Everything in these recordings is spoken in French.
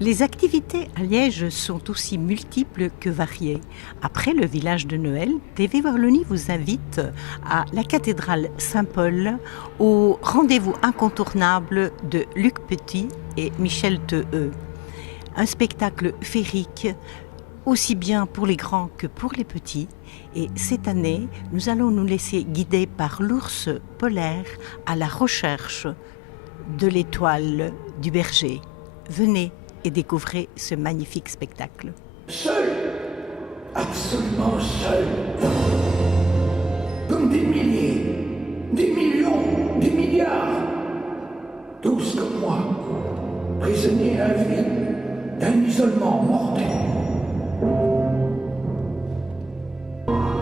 Les activités à Liège sont aussi multiples que variées. Après le village de Noël, TV Wallonie vous invite à la cathédrale Saint-Paul au rendez-vous incontournable de Luc Petit et Michel Teheux. Un spectacle féerique, aussi bien pour les grands que pour les petits. Et cette année, nous allons nous laisser guider par l'ours polaire à la recherche de l'étoile du berger. Venez et découvrez ce magnifique spectacle. Seul, absolument seul, comme des milliers, des millions, des milliards, tous comme moi, prisonniers à vie d'un isolement mortel.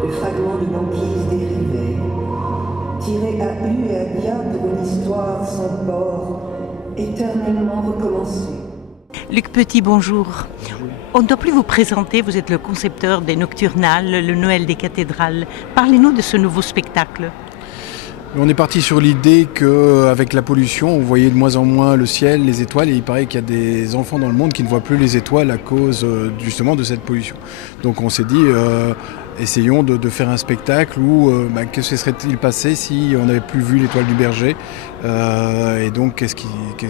Le fragment de banquise dérivé, tiré à U et à dia pour une histoire sans port, éternellement recommencée. Luc Petit, bonjour. On ne doit plus vous présenter, vous êtes le concepteur des Nocturnales, le Noël des cathédrales. Parlez-nous de ce nouveau spectacle. On est parti sur l'idée qu'avec la pollution, on voyait de moins en moins le ciel, les étoiles, et il paraît qu'il y a des enfants dans le monde qui ne voient plus les étoiles à cause justement de cette pollution. Donc on s'est dit, essayons de faire un spectacle où que se serait-il passé si on n'avait plus vu l'étoile du berger, et donc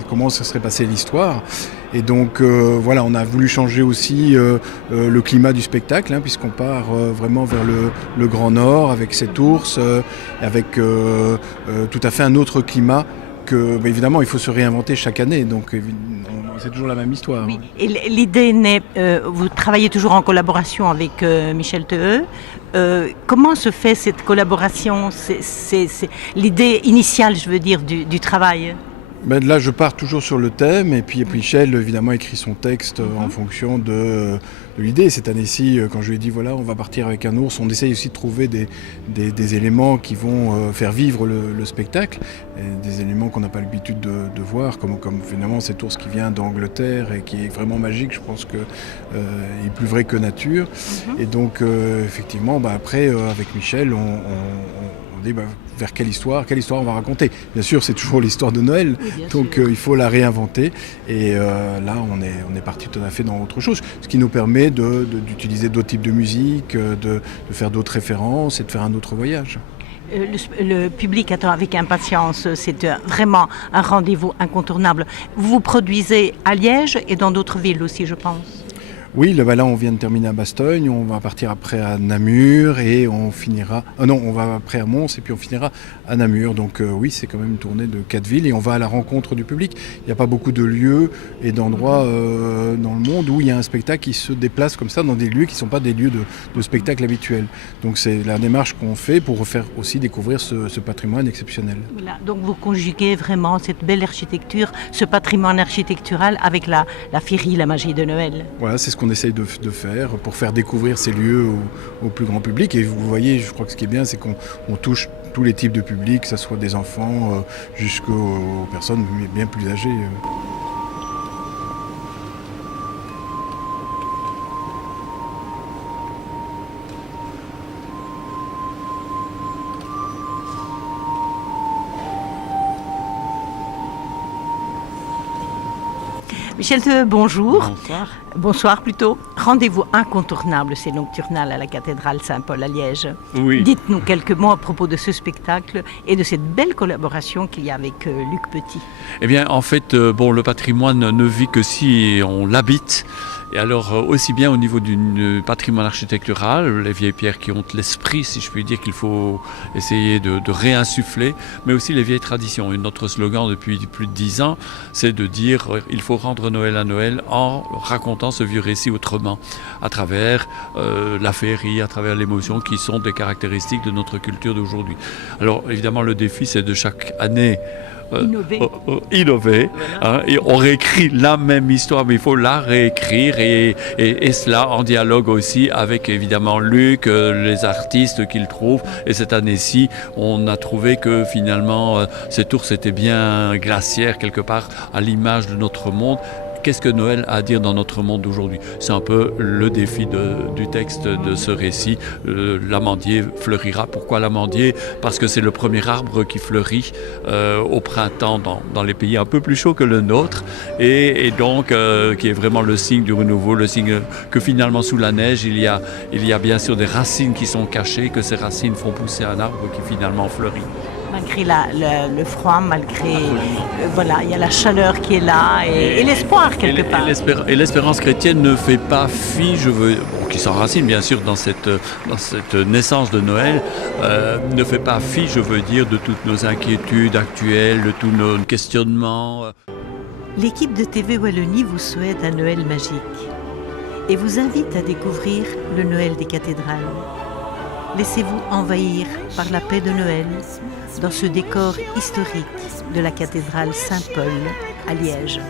comment se serait passée l'histoire. Et donc voilà, on a voulu changer aussi le climat du spectacle, puisqu'on part vraiment vers le Grand Nord avec cet ours, avec tout à fait un autre climat que, évidemment, il faut se réinventer chaque année, donc c'est toujours la même histoire. Oui. Et l'idée naît, vous travaillez toujours en collaboration avec Michel Teheux. Comment se fait cette collaboration, c'est l'idée initiale, je veux dire, du travail? Là, je pars toujours sur le thème, et puis Michel, évidemment, écrit son texte en fonction de l'idée. Cette année-ci, quand je lui ai dit, voilà, on va partir avec un ours, on essaye aussi de trouver des éléments qui vont faire vivre le spectacle, et des éléments qu'on n'a pas l'habitude de voir, comme finalement cet ours qui vient d'Angleterre et qui est vraiment magique. Je pense qu'il est plus vrai que nature. Et donc, effectivement, après, avec Michel, on dit vers quelle histoire on va raconter. Bien sûr, c'est toujours l'histoire de Noël, oui, donc il faut la réinventer. Et là, on est parti tout à fait dans autre chose, ce qui nous permet d'utiliser d'autres types de musique, de faire d'autres références et de faire un autre voyage. Le public attend avec impatience, c'est vraiment un rendez-vous incontournable. Vous produisez à Liège et dans d'autres villes aussi, je pense. Oui, là on vient de terminer à Bastogne, on va partir après à Namur et on finira... on va après à Mons et puis on finira à Namur. Donc oui, c'est quand même une tournée de 4 villes et on va à la rencontre du public. Il n'y a pas beaucoup de lieux et d'endroits dans le monde où il y a un spectacle qui se déplace comme ça dans des lieux qui ne sont pas des lieux de spectacle habituels. Donc c'est la démarche qu'on fait pour faire aussi découvrir ce patrimoine exceptionnel. Voilà, donc vous conjuguez vraiment cette belle architecture, ce patrimoine architectural avec la féerie, la magie de Noël. Voilà, c'est ce qu'on essaye de faire pour faire découvrir ces lieux au plus grand public. Et vous voyez, je crois que ce qui est bien, c'est qu'on touche tous les types de publics, que ce soit des enfants jusqu'aux personnes bien plus âgées. Michel Teheux, bonjour. Bonsoir. Bonsoir plutôt. Rendez-vous incontournable, c'est Nocturnales à la cathédrale Saint-Paul à Liège. Oui. Dites-nous quelques mots à propos de ce spectacle et de cette belle collaboration qu'il y a avec Luc Petit. Eh bien, en fait, le patrimoine ne vit que si on l'habite. Et alors, aussi bien au niveau du patrimoine architectural, les vieilles pierres qui ont l'esprit, si je puis dire, qu'il faut essayer de réinsuffler, mais aussi les vieilles traditions. Et notre slogan depuis plus de 10 ans, c'est de dire il faut rendre Noël à Noël en racontant ce vieux récit autrement, à travers la féerie, à travers l'émotion, qui sont des caractéristiques de notre culture d'aujourd'hui. Alors, évidemment, le défi, c'est de chaque année innover voilà. Et on réécrit la même histoire, mais il faut la réécrire et cela en dialogue aussi avec évidemment Luc, les artistes qu'il trouve. Et cette année-ci, on a trouvé que finalement cet ours était bien glaciaire quelque part à l'image de notre monde, qu'est-ce que Noël a à dire dans notre monde d'aujourd'hui. C'est un peu le défi du texte de ce récit. L'amandier fleurira. Pourquoi l'amandier? Parce que c'est le premier arbre qui fleurit au printemps dans les pays un peu plus chauds que le nôtre et donc qui est vraiment le signe du renouveau, le signe que finalement sous la neige il y a bien sûr des racines qui sont cachées, que ces racines font pousser un arbre qui finalement fleurit. Malgré le froid, malgré... voilà, il y a la chaleur qui est là et l'espoir quelque part. Et l'espérance chrétienne ne fait pas fi, qui s'enracine bien sûr dans cette naissance de Noël, ne fait pas fi, je veux dire, de toutes nos inquiétudes actuelles, de tous nos questionnements. L'équipe de TV Wallonie vous souhaite un Noël magique et vous invite à découvrir le Noël des cathédrales. Laissez-vous envahir par la paix de Noël dans ce décor historique de la cathédrale Saint-Paul à Liège.